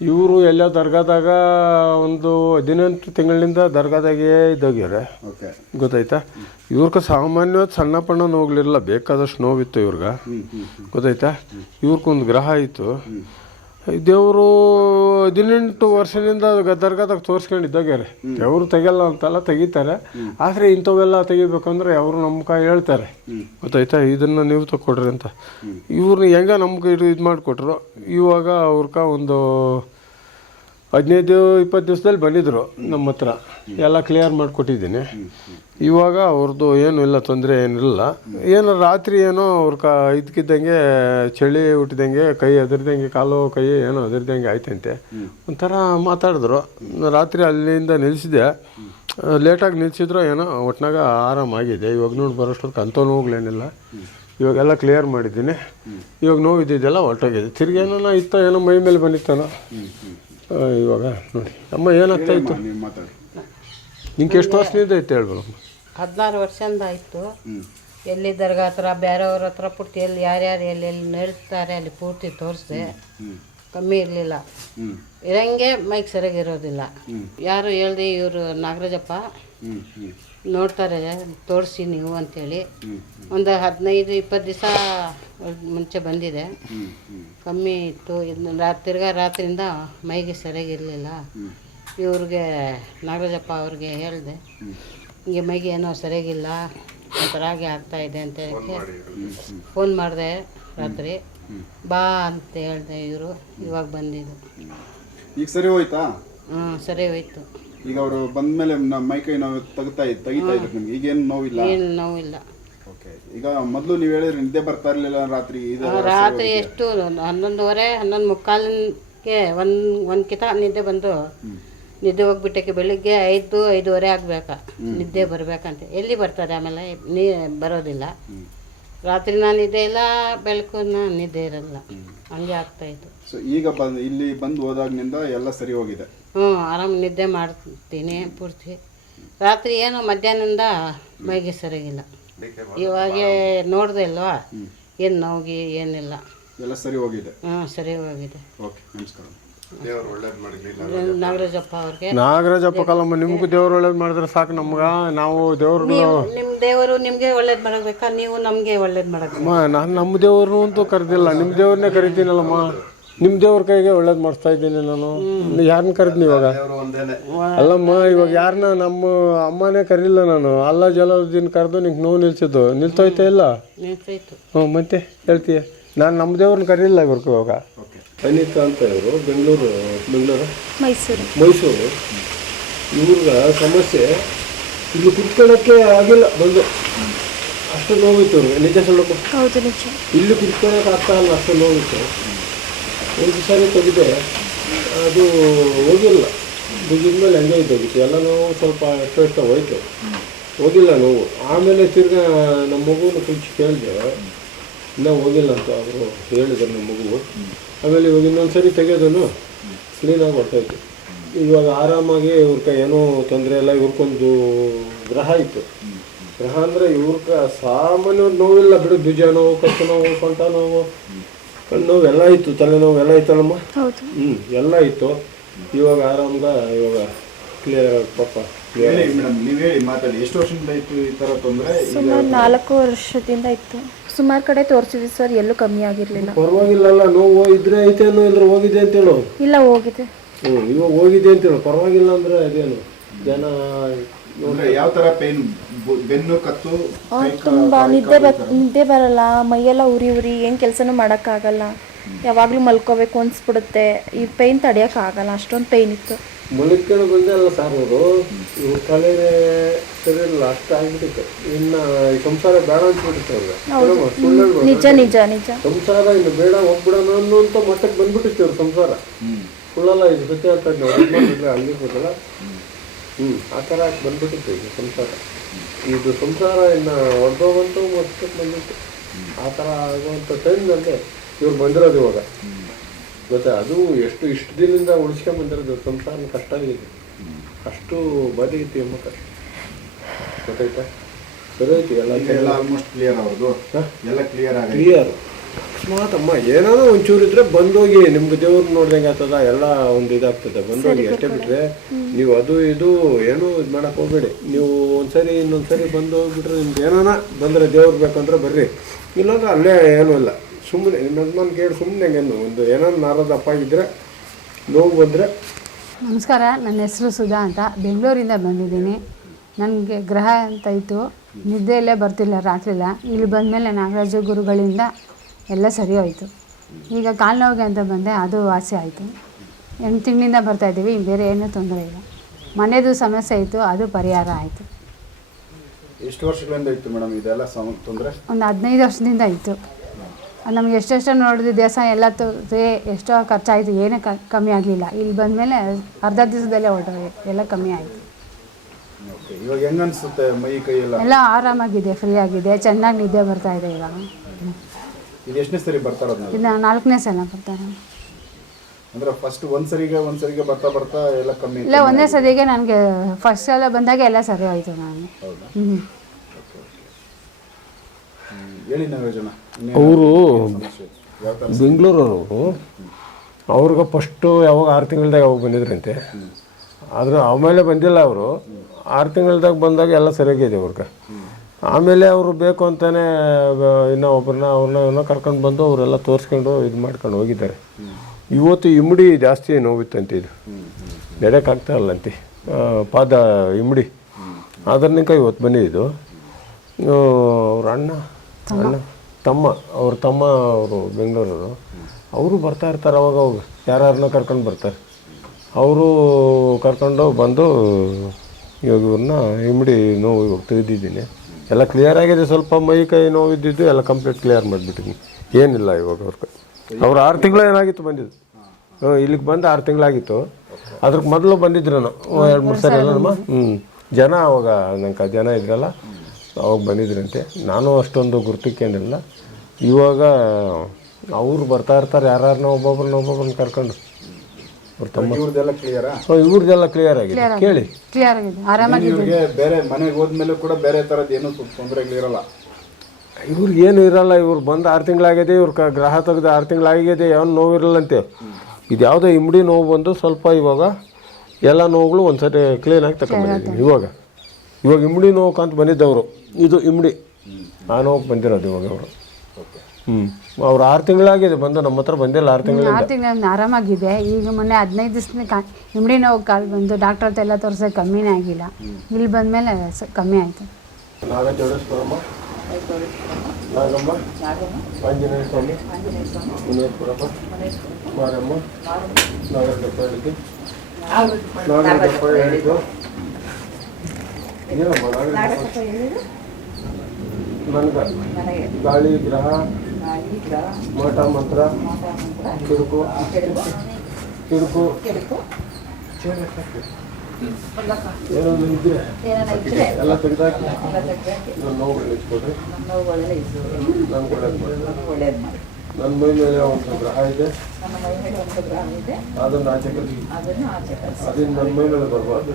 ಇವರು ಎಲ್ಲ ದರ್ಗಾದಾಗ ಒಂದು ಹದಿನೆಂಟು ತಿಂಗಳಿಂದ ದರ್ಗಾದಾಗೆ ಇದ್ದೋಗ್ಯಾರೆ ಗೊತ್ತಾಯ್ತಾ? ಇವ್ರಿಗೆ ಸಾಮಾನ್ಯವಾದ ಸಣ್ಣ ಪಣ್ಣ ನೋಗ್ಲಿರಲ್ಲ ಬೇಕಾದಷ್ಟು ನೋವಿತ್ತು ಇವ್ರಿಗೆ. ಗೊತ್ತಾಯ್ತಾ? ಇವ್ರಿಗೊಂದು ಗ್ರಹ ಇತ್ತು ದೇವರು ಹದಿನೆಂಟು ವರ್ಷದಿಂದ ದರ್ಗಾದಾಗ ದರ್ಗಾದಾಗ ತೋರಿಸ್ಕೊಂಡಿದ್ದಾಗ್ಯಾರೆ ಅವರು ತೆಗಿಯಲ್ಲ ಅಂತೆಲ್ಲ ತೆಗಿತಾರೆ. ಆದರೆ ಇಂಥವೆಲ್ಲ ತೆಗಿಬೇಕಂದ್ರೆ ಅವರು ನಮ್ಮ ಕೈ ಹೇಳ್ತಾರೆ. ಗೊತ್ತಾಯ್ತಾ? ಇದನ್ನು ನೀವು ತಗೊಡ್ರಿ ಅಂತ. ಇವ್ರನ್ನ ಹೆಂಗೆ ನಮ್ಗೆ ಇದು ಇದು ಮಾಡಿಕೊಟ್ರು? ಇವಾಗ ಅವ್ರಕ ಒಂದು ಹದಿನೈದು, ಇಪ್ಪತ್ತು ದಿವಸದಲ್ಲಿ ಬಂದಿದ್ರು ನಮ್ಮ ಹತ್ರ. ಎಲ್ಲ ಕ್ಲಿಯರ್ ಮಾಡಿಕೊಟ್ಟಿದ್ದೀನಿ. ಇವಾಗ ಅವ್ರದ್ದು ಏನೂ ಇಲ್ಲ, ತೊಂದರೆ ಏನಿಲ್ಲ. ಏನೋ ರಾತ್ರಿ ಏನೋ ಅವ್ರ ಕ ಇದಕ್ಕಿದ್ದಂಗೆ ಚಳಿ ಹುಟ್ಟಿದಂಗೆ, ಕೈ ಅದರ್ದಂಗೆ ಕಾಲು ಕೈ ಏನೋ ಅದರ್ದಂಗೆ ಆಯ್ತಂತೆ. ಒಂಥರ ಮಾತಾಡಿದ್ರು. ರಾತ್ರಿ ಅಲ್ಲಿಂದ ನಿಲ್ಲಿಸಿದೆ ಲೇಟಾಗಿ ನಿಲ್ಲಿಸಿದ್ರು ಏನೋ ಒಟ್ಟಿನಾಗ ಆರಾಮಾಗಿದೆ ಇವಾಗ ನೋಡಿ ಬರೋಷ್ಟೊತ್ತಿಗೆ ಅಂಥ ನೋವುಗಳೇನಿಲ್ಲ. ಇವಾಗೆಲ್ಲ ಕ್ಲಿಯರ್ ಮಾಡಿದ್ದೀನಿ. ಇವಾಗ ನೋವು ಇದ್ದಿದ್ದೆಲ್ಲ ಹೊರಟೋಗಿದೆ ತಿರ್ಗೇನೋ ಇತ್ತ ಏನೋ ಮೈ ಮೇಲೆ ಬಂದಿತ್ತಾನೋ ಇವಾಗ ನೋಡಿ. ಅಮ್ಮ ಏನಾಗ್ತಾ ಇತ್ತು? ನೀವು ಮಾತಾಡಿ. ನಿಂಗೆ ಎಷ್ಟು ವರ್ಷದಿಂದ ಐತೆ ಹೇಳ್ಬೇಕಮ್ಮ ಹದಿನಾರು ವರ್ಷದಿಂದ ಆಯಿತು. ಎಲ್ಲಿ ದರ್ಗಾ ಹತ್ರ ಬೇರೆಯವ್ರ ಹತ್ರ ಪೂರ್ತಿ ಎಲ್ಲಿ ಯಾರ್ಯಾರು ಎಲ್ಲಿ ನಡೀತಾರೆ ಅಲ್ಲಿ ಪೂರ್ತಿ ತೋರಿಸ್ದೆ. ಕಮ್ಮಿ ಇರಲಿಲ್ಲ. ಇರಂಗೆ ಮೈಕ್ ಸರಿಯಾಗಿರೋದಿಲ್ಲ ಯಾರು ಹೇಳ್ದೆ ಇವರು ನಾಗರಾಜಪ್ಪ? ನೋಡ್ತಾರೆ ತೋರಿಸಿ ನೀವು ಅಂತೇಳಿ. ಒಂದು ಹದಿನೈದು ಇಪ್ಪತ್ತು ದಿವಸ ಮುಂಚೆ ಬಂದಿದೆ. ಕಮ್ಮಿ ಇತ್ತು. ಇನ್ನು ರಾತ್ರಿಗ ತಿರ್ಗಾ ರಾತ್ರಿಯಿಂದ ಮೈಗೆ ಸರಿಯಾಗಿರಲಿಲ್ಲ. ಇವ್ರಿಗೆ ನಾಗರಾಜಪ್ಪ ಅವ್ರಿಗೆ ಹೇಳಿದೆ. ಹಿಂಗೆ ಮೈಗೆ ಏನೋ ಸರಿಯಾಗಿಲ್ಲ. ಒಂಥರಾಗಿ ಆಗ್ತಾ ಇದೆ ಅಂತ ಹೇಳಿ ಫೋನ್ ಮಾಡಿದೆ ರಾತ್ರಿ. ಬಾ ಅಂತ ಹೇಳಿದೆ ಇವರು. ಇವಾಗ ಬಂದಿದ್ದು. ಈಗ ಸರಿ ಹೋಯ್ತಾ? ಹ್ಞೂ ಸರಿ ಹೋಯ್ತು. ಈಗ ಅವರು ಬಂದ್ಮೇಲೆ ನಮ್ಮ ಮೈ ಕೈ ನೋವು ತೆಗಿತಾ ಇತ್ತು ತೆಗಿತಾ ಇದ್ರು ನಿಮ್ಗೆ. ಈಗೇನು ನೋವಿಲ್ಲ? ಏನು ನೋವಿಲ್ಲ. ಓಕೆ ಈಗ ಮೊದಲು ನೀವು ಹೇಳಿದ್ರೆ ನಿದ್ದೆ ಬರ್ತಾ ಇರಲಿಲ್ಲ ರಾತ್ರಿ ಇದು ರಾತ್ರಿ ಎಷ್ಟು ಹನ್ನೊಂದುವರೆ ಹನ್ನೊಂದು ಮುಕ್ಕಾಲಿಗೆ ಒಂದು ಒಂದು ಕಿತ ನಿದ್ದೆ ಬಂದು ನಿದ್ದೆ ಹೋಗ್ಬಿಟ್ಟಕ್ಕೆ ಬೆಳಿಗ್ಗೆ ಐದು ಐದೂವರೆ ಆಗಬೇಕಾ? ನಿದ್ದೆ ಬರ್ಬೇಕಂತ. ಎಲ್ಲಿ ಬರ್ತದೆ ಆಮೇಲೆ? ನೀ ಬರೋದಿಲ್ಲ. ರಾತ್ರಿ ನಾನು ನಿದ್ದೆ ಇಲ್ಲ ಬೆಳಕು ನಾನು ನಿದ್ದೆ ಇರಲ್ಲ. ಹಂಗೆ ಆಗ್ತಾಯಿತ್ತು ಸೊ ಈಗ ಬಂದು ಇಲ್ಲಿ ಬಂದು ಹೋದಾಗ್ನಿಂದ ಎಲ್ಲ ಸರಿ ಹೋಗಿದೆ. ಹ್ಞೂ ಆರಾಮ ನಿದ್ದೆ ಮಾಡ್ತೀನಿ ಪೂರ್ತಿ. ರಾತ್ರಿ ಏನು ಮಧ್ಯಾಹ್ನದಿಂದ ಮೈಗೆ ಸರಿಯಾಗಿಲ್ಲ ಇವಾಗೆ ನೋಡಿದೆ ಇಲ್ವಾ ಏನು ನೋವಿಗೆ ಏನಿಲ್ಲ. ಎಲ್ಲ ಸರಿ ಹೋಗಿದೆ? ಹ್ಞೂ ಸರಿ ಹೋಗಿದೆ. ಓಕೆ ನಮಸ್ಕಾರ. ನಾಗರಾಜಪ್ಪ ಅವ್ರಿಗೆ. ನಾಗರಾಜಪ್ಪ ಕಲಮ್ಮ ನಿಮ್ಗೂ ದೇವ್ರು ಒಳ್ಳೇದು ಮಾಡಿದ್ರೆ ಸಾಕು ನಮ್ಗೆ. ನಾವು ದೇವ್ರು ನಿಮ್ಮ ದೇವರು ನಿಮಗೆ ಒಳ್ಳೇದು ಮಾಡಬೇಕಾ ನೀವು ನಮಗೆ ಒಳ್ಳೇದು ಮಾಡಬೇಕು ನಾನು ನಮ್ಮ ದೇವರು ಅಂತೂ ಕರೆದಿಲ್ಲ. ನಿಮ್ಮ ದೇವ್ರನ್ನೇ ಕರಿತೀನಲ್ಲಮ್ಮ. ನಿಮ್ಮ ದೇವ್ರ ಕೈಗೆ ಒಳ್ಳೇದು ಮಾಡಿಸ್ತಾ ಇದ್ದೀನಿ ನಾನು. ಯಾರನ್ನ ಕರೆದ್ನಿ ಇವಾಗ? ಅಲ್ಲಮ್ಮ ಇವಾಗ ಯಾರನ್ನ ನಮ್ಮ ಅಮ್ಮನೇ ಕರೀಲಿಲ್ಲ ನಾನು. ಅಲ್ಲ ಜಲದಿನ ಕರೆದು ನಿಂಗೆ ನೋವು ನಿಲ್ಸಿದ್ದು. ನಿಲ್ತೋಯ್ತಾ ಇಲ್ಲ? ಹ್ಞೂ ಮತ್ತೆ ಹೇಳ್ತೀಯ? ನಾನು ನಮ್ಮ ದೇವ್ರನ್ನ ಕರೀಲಿಲ್ಲ ಇವ್ರಿಗೆ ಇವಾಗ. ಅನಿತಾ ಅಂತ ಇವರು ಬೆಂಗಳೂರು ಬೆಂಗಳೂರು? ಮೈಸೂರು. ಮೈಸೂರು. ಇವ್ರ ಸಮಸ್ಯೆ ಇಲ್ಲಿ ಕುತ್ಕೊಳ್ಳೋಕ್ಕೆ ಆಗಿಲ್ಲ ಬಂದು. ಅಷ್ಟು ನೋವಿತ್ತು ನಿಜ ಹೇಳೋದು ಇಲ್ಲಿ ಕುತ್ಕೊಳ್ಳೋಕೆ ಆಗ್ತಾ ಇಲ್ಲ ಅಷ್ಟು ನೋವಿತ್ತು. ಒಂದು ಸಾರಿ ತೆಗೆದೆ, ಅದು ಹೋಗಿಲ್ಲ. ಮುಗಿದ್ಮೇಲೆ ಹಂಗೆ ಇದ್ದೋಗಿತ್ತು. ಎಲ್ಲ ನೋವು ಸ್ವಲ್ಪ ಎಷ್ಟೋ ಹೋಯ್ತು. ಹೋಗಿಲ್ಲ ನೋವು. ಆಮೇಲೆ ತಿರ್ಗಾ ನಮ್ಮ ಮಗುನ ಕುಂಚು ಕೇಳಿದೆ, ಇನ್ನೂ ಹೋಗಿಲ್ಲ ಅಂತ ಅವರು ಹೇಳಿದ್ರು ನಮ್ಮ ಮಗು ಆಮೇಲೆ ಇವಾಗ ಇನ್ನೊಂದು ಸರಿ ತೆಗೆಯೋದನ್ನು ಕ್ಲೀನಾಗಿ ಹೊರಟೋಯ್ತು ಇವಾಗ ಆರಾಮಾಗಿ ಇವ್ರಿಗೆ ಏನೂ ತೊಂದರೆ ಇಲ್ಲ. ಇವ್ರಿಗೊಂದು ಗ್ರಹ ಇತ್ತು. ಗ್ರಹ ಅಂದರೆ ಇವ್ರ ಸಾಮಾನ್ಯ ನೋವಿಲ್ಲ ಬಿಡು. ಭುಜ ನೋವು ಕಷ್ಟ ನೋವು ಸೊಂಟ ನೋವು ಕಣ್ಣು ಎಲ್ಲ ಇತ್ತು ತಲೆನೋವು ಎಲ್ಲ ಇತ್ತಲ್ಲಮ್ಮ? ಹೌದು. ಹ್ಞೂ ಎಲ್ಲ ಇತ್ತು. ಇವಾಗ ಆರಾಮ್ಗ ಇವಾಗ ಕ್ಲಿಯರ್ ಪಾಪ ಕ್ಲಿಯರ್ ಹೇಳಿ ಮೇಡಮ್ ನೀವು ಹೇಳಿ ಮಾತಾಡಿ. ಎಷ್ಟು ವರ್ಷದಿಂದ ಇತ್ತು ಈ ಥರ ತೊಂದರೆ? ಸುಮಾರು ನಾಲ್ಕು ವರ್ಷದಿಂದ ಇತ್ತು. ಸುಮಾರು ಕಡೆ ತೋರಿಸಿದ್ವಿ ಸರ್ ಎಲ್ಲೂ ಕಮ್ಮಿ ಆಗಿರಲಿಲ್ಲ. ಪರವಾಗಿಲ್ಲಲ್ಲ ನೋವು ಇದ್ರೆ ಐತೆ ಅನ್ನೋ ಇದ್ರೆ ಹೋಗಿದೆ ಅಂತೇಳು ಇಲ್ಲ ಹೋಗಿದೆ. ಹ್ಞೂ ಇವಾಗ ಹೋಗಿದೆ ಅಂತೇಳು ಪರವಾಗಿಲ್ಲ ಅಂದ್ರೆ ಅದೇನು? ಜನ ಯಾವ ಥರ ಪೇನ್ ಬೆನ್ನು ಕತ್ತು ತುಂಬ ನಿದ್ದೆ ಬ ನಿದ್ದೆ ಬರಲ್ಲ ಮೈಯೆಲ್ಲ ಉರಿ ಉರಿ ಏನು ಕೆಲಸನೂ ಮಾಡೋಕ್ಕಾಗಲ್ಲ. ಯಾವಾಗಲೂ ಮಲ್ಕೋಬೇಕು ಅನ್ಸ್ಬಿಡುತ್ತೆ. ಈ ಪೈನ್ ಆಗಲ್ಲ ಅಷ್ಟೊಂದು ಪೈನ್ ಇತ್ತು. ಮುಳುಕೊಂಡು ಬಂದಲ್ಲ ಸರ್ ಅವರು. ಇವ್ರ ತಲೆನೇ ಸರಿ ಇಲ್ಲ ಅಷ್ಟು ಆಗ್ಬಿಟ್ಟಿತ್ತು. ಇನ್ನು ಸಂಸಾರ ಬೇಡ ಅನ್ಸ್ಬಿಟ್ಟಿತ್ತು ಅವ್ರಿಗೆ. ನಿಜ ನಿಜ ನಿಜ. ಸಂಸಾರ ಇನ್ನು ಬೇಡ ಹೋಗ್ಬಿಡೋಣ ಅನ್ನೋಂಥ ಮಟ್ಟಕ್ಕೆ ಬಂದ್ಬಿಟ್ಟಿತ್ತು ಇವ್ರ ಸಂಸಾರ. ಸುಳ್ಳಲ್ಲ ಇದು ಸತ್ಯ ಅಂತ ಮಾಡಿದ್ರೆ ಹೋಗಲ್ಲ ಹ್ಞೂ ಆ ಥರ ಬಂದ್ಬಿಟ್ಟಿತ್ತು ಈಗ ಸಂಸಾರ. ಇದು ಸಂಸಾರ ಇನ್ನು ಹೊಡೆದೋಗಂತ ಮತ್ತೆ ಬಂದಿತ್ತು. ಆ ಥರ ಆಗುವಂಥ ಟೈಮ್ನಲ್ಲಿ ಇವ್ರು ಬಂದಿರೋದು ಇವಾಗ. ಗೊತ್ತಾ ಅದು ಎಷ್ಟು ಇಷ್ಟು ದಿನದಿಂದ ಉಳಿಸ್ಕೊಂಡ್ ಬಂದಿರೋದು ಸಂಸಾರ ಕಷ್ಟ ಆಗಿದೆ ಅಷ್ಟು ಬದಿ ಐತಿ ಎಂಬ ಕಷ್ಟ. ಗೊತ್ತಾಯ್ತಾ? ಸರಿ ಐತಿ ಎಲ್ಲ ಆಲ್ಮೋಸ್ಟ್ ಕ್ಲಿಯರ್ ಅವ್ರದ್ದು. ಎಲ್ಲ ಕ್ಲಿಯರ್ ಕ್ಲಿಯರ್ ಅಕಸ್ಮಾತ್ ಅಮ್ಮ ಏನಾದ್ರು ಒಂಚೂರು ಇದ್ರೆ ಬಂದೋಗಿ ನಿಮ್ಗೆ ದೇವ್ರು ನೋಡ್ದಂಗೆ ಆಗ್ತದ ಎಲ್ಲ ಒಂದು ಇದಾಗ್ತದೆ. ಬಂದೋಗಿ ಅಷ್ಟೇ ಬಿಟ್ರೆ ನೀವು ಅದು ಇದು ಏನು ಇದು ಮಾಡಕ್ ಹೋಗ್ಬೇಡಿ. ನೀವು ಒಂದ್ಸರಿ ಇನ್ನೊಂದ್ಸರಿ ಬಂದು ಹೋಗ್ಬಿಟ್ರೆ ನಿಮ್ಗೆ ಏನಾನ ಬಂದ್ರೆ ದೇವ್ರು ಬೇಕಂದ್ರೆ ಬರ್ರಿ. ಇಲ್ಲಾಂದ್ರೆ ಅಲ್ಲೇ ಏನೂ ಇಲ್ಲ. ಸುಮ್ಮನೆ ನಿಮ್ಮ ಯಜಮಾನ್ ಕೇಳಿ ಸುಮ್ಮನೆ ಹೆಂಗೇನು ಒಂದು ಏನಾದ್ರು ನಾರದ ಅಪ್ಪ ಆಗಿದ್ರೆ ನೋವು ಬಂದರೆ. ನಮಸ್ಕಾರ ನನ್ನ ಹೆಸರು ಸುಧಾ ಅಂತ. ಬೆಂಗಳೂರಿಂದ ಬಂದಿದ್ದೀನಿ. ನನಗೆ ಗ್ರಹ ಅಂತ ಇತ್ತು. ನಿದ್ದೆಯಲ್ಲೇ ಬರ್ತಿಲ್ಲ ರಾತ್ರಿಲ್ಲ. ಇಲ್ಲಿ ಬಂದಮೇಲೆ ನಾಗರಾಜ ಗುರುಗಳಿಂದ ಎಲ್ಲ ಸರಿ ಹೋಯಿತು. ಈಗ ಕಾಲು ನೋವಿಗೆ ಅಂತ ಬಂದೆ ಅದು ವಾಸಿ ಆಯಿತು. ಎಂಟು ತಿಂಗಳಿಂದ ಬರ್ತಾಯಿದ್ದೀವಿ ಬೇರೆ ಏನೂ ತೊಂದರೆ ಇಲ್ಲ. ಮನೆಯದು ಸಮಸ್ಯೆ ಇತ್ತು ಅದು ಪರಿಹಾರ ಆಯಿತು. ಎಷ್ಟು ವರ್ಷಗಳಿಂದ ಇತ್ತು ಮೇಡಮ್ ಇದೆಲ್ಲ ಸಮ ತೊಂದರೆ? ಒಂದು ಹದಿನೈದು ವರ್ಷದಿಂದ ಇತ್ತು. ನಮ್ಗೆ ಎಷ್ಟೆಷ್ಟೋ ನೋಡಿದ್ವಿ ದೇವಸ್ಥಾನ ಎಲ್ಲ ತೋರಿಸಿ ಎಷ್ಟೋ ಖರ್ಚಾಯಿತು ಏನೇ ಕಮ್ಮಿ ಆಗಲಿಲ್ಲ. ಇಲ್ಲಿ ಬಂದಮೇಲೆ ಅರ್ಧ ದಿವಸದಲ್ಲೇ ಹೊರಟೋಗಿ ಎಲ್ಲ ಕಮ್ಮಿ ಆಯಿತು. ಇವಾಗ ಹೆಂಗ್ ಅನ್ಸುತ್ತೆ ಮೈ ಕೈ ಎಲ್ಲ ಎಲ್ಲ ಆರಾಮಾಗಿದೆ ಫ್ರೀ ಆಗಿದೆ ಚೆನ್ನಾಗಿ ನಿದ್ದೆ ಬರ್ತಾ ಇದೆ ಇವಾಗ. ಇದು ಎಷ್ಟನೇ ಸರಿ ಬರ್ತಾ ಇರೋದು ನಾವು? ಇದು ನಾಲ್ಕನೇ ಸಲ ಬರ್ತಾರೆ ಅಂದ್ರೆ ಫಸ್ಟ್ ಒಂದ್ಸರಿಗೆ ಒಂದ್ಸರಿಗೆ ಬರ್ತಾ ಬರ್ತಾ ಎಲ್ಲ ಕಮ್ಮಿ ಇಲ್ಲ ಒಂದೇ ಸರಿಗೆ ನನಗೆ ಫಸ್ಟ್ ಸಲ ಬಂದಾಗ ಎಲ್ಲ ಸರಿ ಹೋಯ್ತು ನಾನು. ಹೌದಾ? ಹ್ಞೂ ಹ್ಮ್. ಹೇಳಿ ನಾಗರಾಜನ ಅವರು ಯಾವ ಥರ? ಬೆಂಗಳೂರವರು ಅವ್ರಿಗೆ ಫಸ್ಟು ಯಾವಾಗ ಆರು ತಿಂಗಳ್ದಾಗ ಯಾವಾಗ ಬಂದಿದ್ರಂತೆ ಆದ್ರೆ ಆಮೇಲೆ ಬಂದಿಲ್ಲ ಅವರು. ಆರು ತಿಂಗಳ್ದಾಗ ಬಂದಾಗ ಎಲ್ಲ ಸರಿಯಾಗಿದೆ ಅವ್ರಿಗೆ. ಆಮೇಲೆ ಅವರು ಬೇಕು ಅಂತಾನೆ ಬ- ಇನ್ನೂ ಒಬ್ಬರನ್ನ ಅವ್ರನ್ನ ಇವ್ರನ್ನ ಕರ್ಕೊಂಡು ಬಂದು ಅವರೆಲ್ಲ ತೋರಿಸ್ಕೊಂಡು ಇದು ಮಾಡ್ಕೊಂಡು ಹೋಗಿದ್ದಾರೆ. ಇವತ್ತು ಇಮ್ಮಡಿ ಜಾಸ್ತಿ ನೋವಿತ್ತಂತೆ ಇದು. ನಡೆಯೋಕ್ಕಾಗ್ತಾ ಇಲ್ಲಂತೆ ಪಾದ ಇಮ್ಮಡಿ ಅದರ್ನಿಕ ಇವತ್ತು ಬಂದಿದ್ದು ಅವ್ರ ಅಣ್ಣ ಅಣ್ಣ ತಮ್ಮ ಅವ್ರ ತಮ್ಮ ಅವರು ಬೆಂಗಳೂರವರು. ಅವರು ಬರ್ತಾ ಇರ್ತಾರೆ ಅವಾಗ ಅವಾಗ. ಯಾರನ್ನ ಕರ್ಕೊಂಡು ಬರ್ತಾರೆ. ಅವರು ಕರ್ಕೊಂಡು ಬಂದು ಇವಾಗ ಇವ್ರನ್ನ ಇಮ್ಮಡಿ ನೋವು ಇವಾಗ ತೆಗೆದಿದ್ದೀನಿ ಎಲ್ಲ ಕ್ಲಿಯರ್ ಆಗಿದೆ. ಸ್ವಲ್ಪ ಮೈ ಕೈ ನೋವು ಇದ್ದಿದ್ದು ಎಲ್ಲ ಕಂಪ್ಲೀಟ್ ಕ್ಲಿಯರ್ ಮಾಡಿಬಿಟ್ಟಿದ್ದೀನಿ ಏನಿಲ್ಲ ಇವಾಗ ಅವ್ರಿಗೆ ಅವ್ರು ಆರು ತಿಂಗಳು ಏನಾಗಿತ್ತು ಬಂದಿದ್ದು. ಹ್ಞೂ ಇಲ್ಲಿಗೆ ಬಂದು ಆರು ತಿಂಗಳಾಗಿತ್ತು. ಅದ್ರಕ್ಕೆ ಮೊದಲು ಬಂದಿದ್ರು ಎರಡು ಮೂರು ಸರಿ ಎಲ್ಲ ಹ್ಞೂ ಜನ ಅವಾಗ ನಂಗೆ ಜನ ಇದ್ರಲ್ಲ, ಅವಾಗ ಬಂದಿದ್ರಂತೆ. ನಾನು ಅಷ್ಟೊಂದು ಗುರುತಿಕ್ಕೇನಿಲ್ಲ. ಇವಾಗ ಅವ್ರು ಬರ್ತಾ ಇರ್ತಾರೆ ಯಾರನ್ನ ಒಬ್ಬೊಬ್ರನ್ನ ಒಬ್ಬೊಬ್ರನ್ನ ಕರ್ಕೊಂಡು. ಅವ್ರ ತಮ್ಮ ಇವ್ರದ್ದೆಲ್ಲ ಕ್ಲಿಯರಾ ಸೊ ಇವ್ರದ್ದೆಲ್ಲ ಕ್ಲಿಯರ್ ಆಗಿದೆ. ಕೇಳಿ. ಕ್ಲಿಯರ್ ಆಗಿದೆ. ಆರಾಮಾಗಿದೆ ಇವ್ರಿಗೆ ಬೇರೆ ಮನೆಗೆ ಹೋದ್ಮೇಲೆ ಕೂಡ ಬೇರೆ ತರದ್ ಏನು ತೊಂದರೆಗಳಿರಲ್ಲ ಇವ್ರಿಗೆ ಏನು ಇರಲ್ಲ ಇವ್ರು ಬಂದು ಆರು ತಿಂಗಳಾಗಿದೆ ಇವ್ರ ಕ ಗ್ರಹ ತೆಗೆದು ಆರು ತಿಂಗಳಾಗಿದೆ ಯಾವ ನೋವು ಇರಲ್ಲಂತೆ ಇದು ಯಾವುದೋ ಇಮ್ಡಿ ನೋವು ಬಂದು ಸ್ವಲ್ಪ ಇವಾಗ ಎಲ್ಲ ನೋವುಗಳು ಒಂದ್ಸರಿ ಆಗಿ ತಗೊಂಡ್ಬಂದಿದ್ದೀನಿ ಇವಾಗ ಇವಾಗ ಇಮ್ಡಿ ನೋವು ಕಾಂತ ಬಂದಿದ್ದವರು. ಇದು ಇಮ್ಡಿ. ಆ ನೋವು ಬಂದಿರೋದು ಇವಾಗ ಅವರು. ಹ್ಞೂ ಅವ್ರು ಆರು ತಿಂಗಳಾಗಿದೆ ಬಂದು ನಮ್ಮ ಹತ್ರ ಬಂದಿಲ್ಲ ಆರು ತಿಂಗಳು ಆರು ತಿಂಗಳು ಆರಾಮಾಗಿದೆ. ಈಗ ಮೊನ್ನೆ ಹದಿನೈದು ದಿವಸ ಕಾ ಇಮ್ಡಿ ನೋವು ಕಾಲು ಬಂದು ಡಾಕ್ಟರ್ ಹತ್ರ ಎಲ್ಲ ತೋರಿಸೋಕೆ ಕಮ್ಮಿನೇ ಆಗಿಲ್ಲ. ಇಲ್ಲಿ ಬಂದಮೇಲೆ ಕಮ್ಮಿ ಆಯಿತು. ನಾಗ ಜೋಡೇಶ್ವರಮ್ಮ ನಾಗಮ್ಮ ಆಂಜನೇಯ ಸ್ವಾಮಿ ಮುನೇಶ್ವರಪ್ಪ ಮಾರಮ್ಮ ನಾಗರದಪ್ಪ ಹೇಳಿದ್ದು. ನಾಗರದಪ್ಪ ಹೇಳಿದ್ದು. ಏನಮ್ಮ ನಾಗರದಪ್ಪ ನನಗ. ಗಾಳಿ ಗ್ರಹ ಮಠ ಮಂತ್ರ ಕಿಡುಕು ಕಿಡುಕು ಏನೋ ಇದ್ರೆ ಎಲ್ಲ ತೆಗೆದಾಕಿ ನನ್ನ ನೋವುಗಳು ಇಟ್ಕೊಡ್ರಿ ನಾನು ಒಳ್ಳೇದು ಮಾಡಿ. ನನ್ನ ಮೈ ಮೇಲೆ ಒಂದು ಗ್ರಹ ಇದೆ. ಅದನ್ನು ಆಚೆ ಕಳಿಸಿ ಅದನ್ನ ನನ್ನ ಮೈ ಮೇಲೆ ಬರಬಾರ್ದು